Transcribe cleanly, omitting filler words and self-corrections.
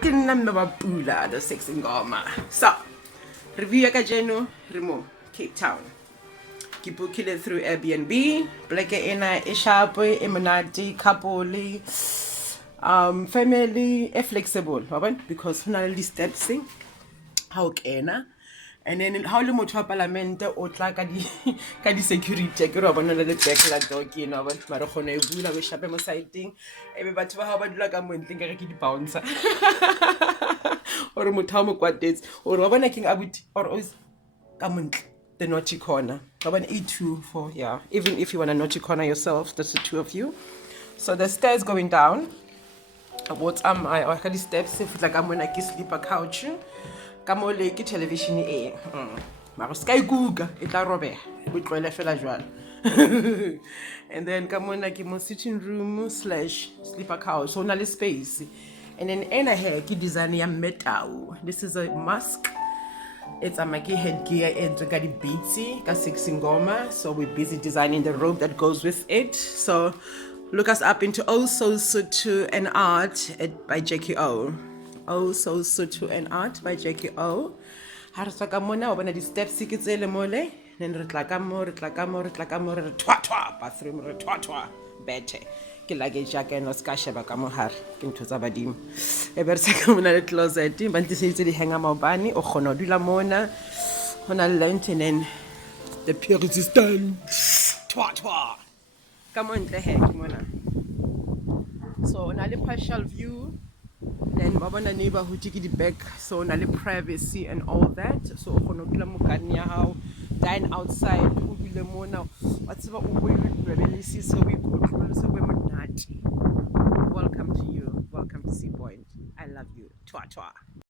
Ke nna mme wa Pula, the Sexy Ngoma. So, review ya kajeno, Remo, Cape Town. Ke bookile through Airbnb. Bleke ena e sharp, e monate, couple, family, e flexible, because hona le steps ha o kena. And then ha o le motho wa palamente o tla ka di ka di security ke re bona le back la dog ba mara khona e bula we shape mo side-eng ebe batho ba ha ba dula ka mo ntleng ke di bouncer or motho wa mo kwatetse or wa bona king abuti or ka mo ntle the naughty corner ba bona E2 for yeah even if you want a naughty corner yourself there's the two of you so the stairs going down what am I ka di steps if like I'm when I sleep a couch ka mo le ke television e mara ska ikuka e tla robeha go tlwele fela jwalo and then ka mona ke mo sitting room / sleeper couch so na le space and then ena here ke design ya metal this is a mask it's a maki headgear and ka di beats ka Sexy Ngoma so we're busy designing the robe that goes with it so look us up into Also Sotho and Art by Jackie O. Also Sotho and Art by Jackie O. Ha re tsaka mona o bona di steps ke tsele mole then re tla ka mo re twa bathroom re twa bete ke luggage ya ke no ska sheba ka mo hare ke ntho tsa badimo e be re tsaka mona le closet ba ntse di hanga maobane o khona dula mona hona lantern and the purity stand twa come on the heck mona so na le partial view then babona neighborhood ke di back so na le privacy and all that so o khona dula mo garden ya hao dine outside o dule mona wa tseba o bo rebelisi so we go so we monate welcome to you welcome to Sea Point I love you twa